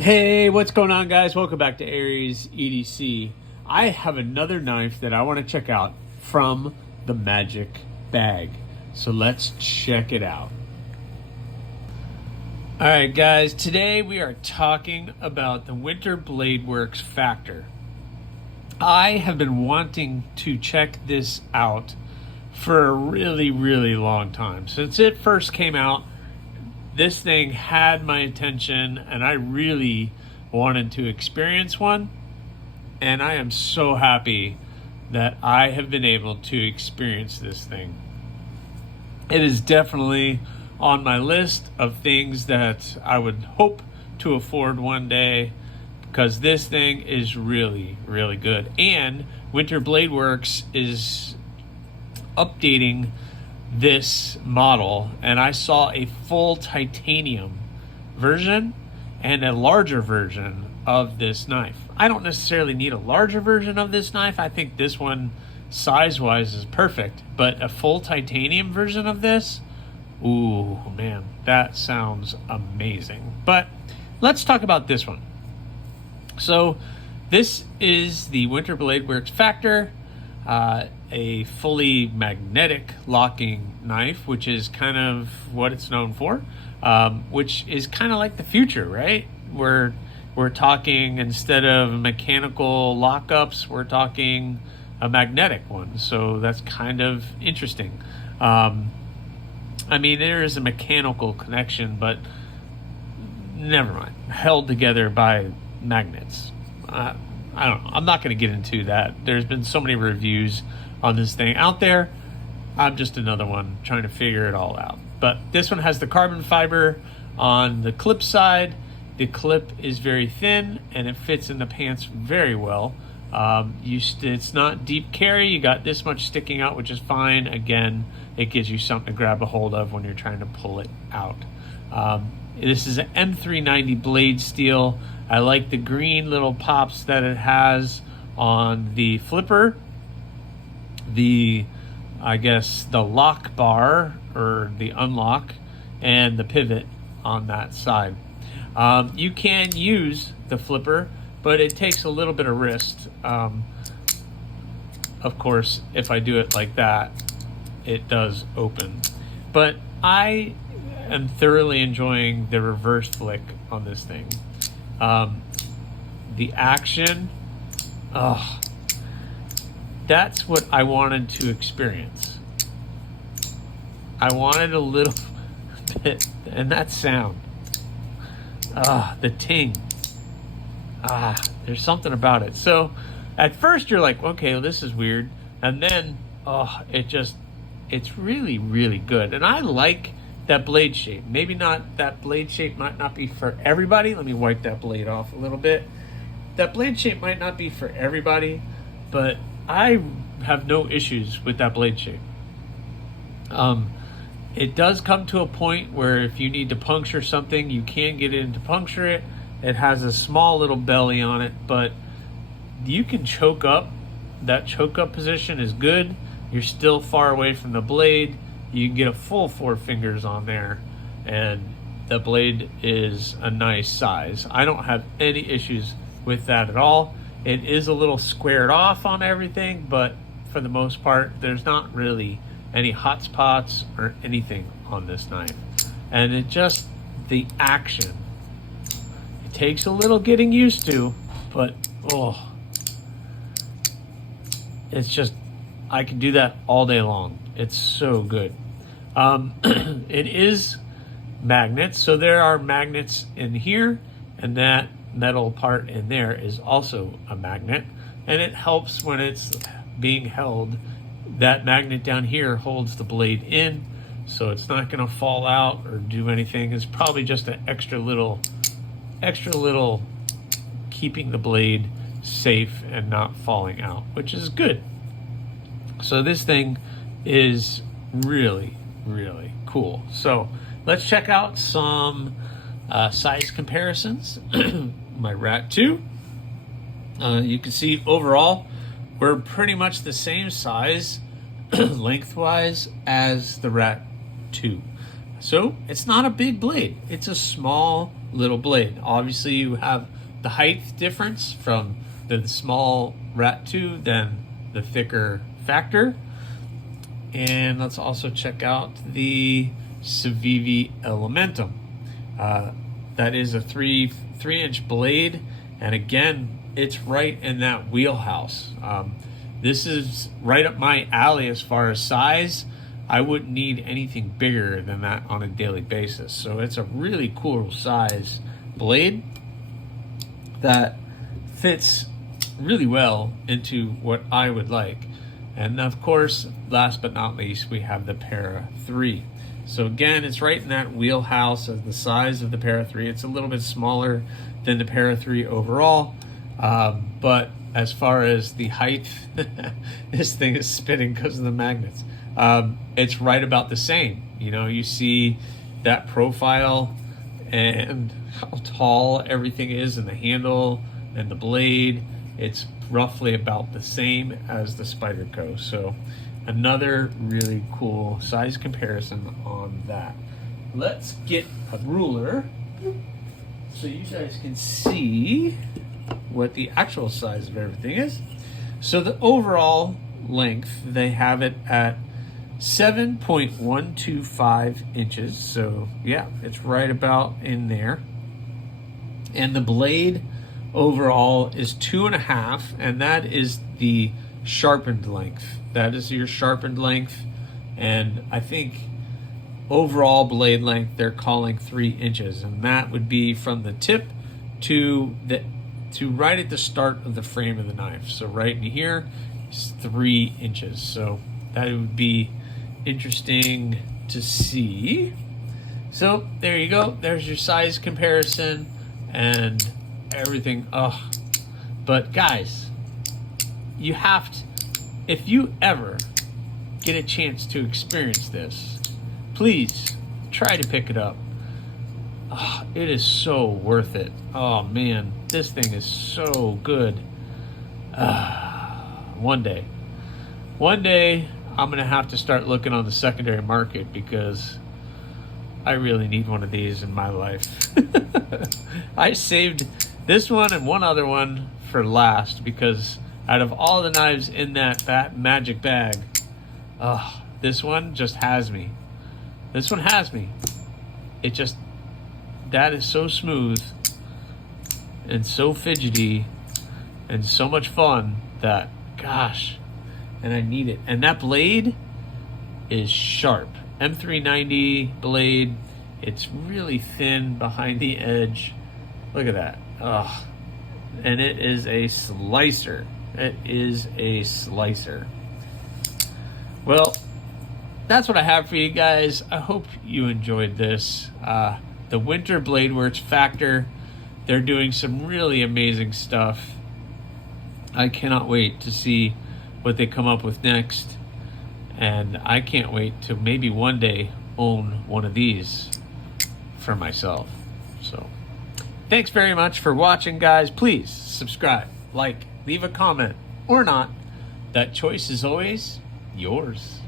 Hey, what's going on, guys? Welcome back to AriesEDC. I have another knife that I want to check out from the Magic Bag. So let's check it out. All right, guys, today we are talking about the Winterblade Works Factor. I have been wanting to check this out for a really long time. Since it first came out, this thing had my attention and I really wanted to experience one. And I am so happy that I have been able to experience this thing. It is definitely on my list of things that I would hope to afford one day, because this thing is really good. And Winterblade Works is updating this model, and I saw a full titanium version and a larger version of this knife. I don't necessarily need a larger version of this knife. I think this one size-wise is perfect, but a full titanium version of this, ooh man, that sounds amazing. But let's talk about this one. So this is the Winterblade Works Factor, a fully magnetic locking knife, which is kind of what it's known for, which is kind of like the future, right? We're talking, instead of mechanical lockups, we're talking a magnetic one. So that's kind of interesting. I mean, there is a mechanical connection, but never mind, held together by magnets. I don't know. I'm not going to get into that. There's been so many reviews on this thing out there. I'm just another one trying to figure it all out. But this one has the carbon fiber on the clip side. The clip is very thin and it fits in the pants very well. It's not deep carry. You got this much sticking out, which is fine. Again, it gives you something to grab a hold of when you're trying to pull it out. This is an M390 blade steel. I like the green little pops that it has on the flipper, I guess the lock bar or the unlock, and the pivot on that side. You can use the flipper, but it takes a little bit of wrist. Of course, if I do it like that, it does open. But I am thoroughly enjoying the reverse flick on this thing. The action, that's what I wanted to experience. I wanted a little bit, and that sound, the ting, there's something about it. So at first you're like, okay, well, this is weird, and then it's really good. And I like that blade shape. Maybe not, that blade shape might not be for everybody. Let me wipe that blade off a little bit. That blade shape might not be for everybody, but I have no issues with that blade shape. It does come to a point where if you need to puncture something, you can get in to puncture it. It has a small little belly on it, but you can choke up. That choke up position is good. You're still far away from the blade. You can get a full 4 fingers on there, and the blade is a nice size. I don't have any issues with that at all. It is a little squared off on everything, but for the most part, there's not really any hot spots or anything on this knife. And the action, it takes a little getting used to, but it's just, I can do that all day long. It's so good. It is magnets, so there are magnets in here, and that metal part in there is also a magnet, and it helps when it's being held. That magnet down here holds the blade in, so it's not going to fall out or do anything. It's probably just an extra little keeping the blade safe and not falling out, which is good. So this thing is really cool. So let's check out some size comparisons. My Rat 2, you can see overall we're pretty much the same size lengthwise as the Rat 2. So it's not a big blade. It's a small little blade. Obviously, you have the height difference from the small Rat 2 than the thicker Factor. And let's also check out the Civivi Elementum. That is a 3-inch blade, and again, it's right in that wheelhouse. This is right up my alley as far as size. I wouldn't need anything bigger than that on a daily basis. So it's a really cool size blade that fits really well into what I would like. And of course, last but not least, we have the Para 3. So again, it's right in that wheelhouse of the size of the Para 3. It's a little bit smaller than the Para 3 overall, but as far as the height, this thing is spinning because of the magnets. It's right about the same. You know, you see that profile and how tall everything is, and the handle and the blade. It's roughly about the same as the Spyderco. So another really cool size comparison on that. Let's get a ruler so you guys can see what the actual size of everything is. So the overall length, they have it at 7.125 inches. So yeah, it's right about in there. And the blade overall is 2.5, and that is the sharpened length. That is your sharpened length. And I think overall blade length, they're calling 3 inches, and that would be from the tip to right at the start of the frame of the knife. So right in here is 3 inches. So that would be interesting to see. So there you go. There's your size comparison and everything. But guys, you have to, if you ever get a chance to experience this, please try to pick it up. It is so worth it. Oh man, this thing is so good. One day I'm gonna have to start looking on the secondary market, because I really need one of these in my life. I saved this one and one other one for last, because out of all the knives in that magic bag, this one just has me. This one has me. It just, that is so smooth and so fidgety and so much fun that, gosh, and I need it. And that blade is sharp. M390 blade. It's really thin behind the edge. Look at that. And it is a slicer. It is a slicer. Well, that's what I have for you guys. I hope you enjoyed this. The Winterblade Works Factor, they're doing some really amazing stuff. I cannot wait to see what they come up with next. And I can't wait to maybe one day own one of these for myself. So thanks very much for watching, guys. Please subscribe, like, leave a comment, or not. That choice is always yours.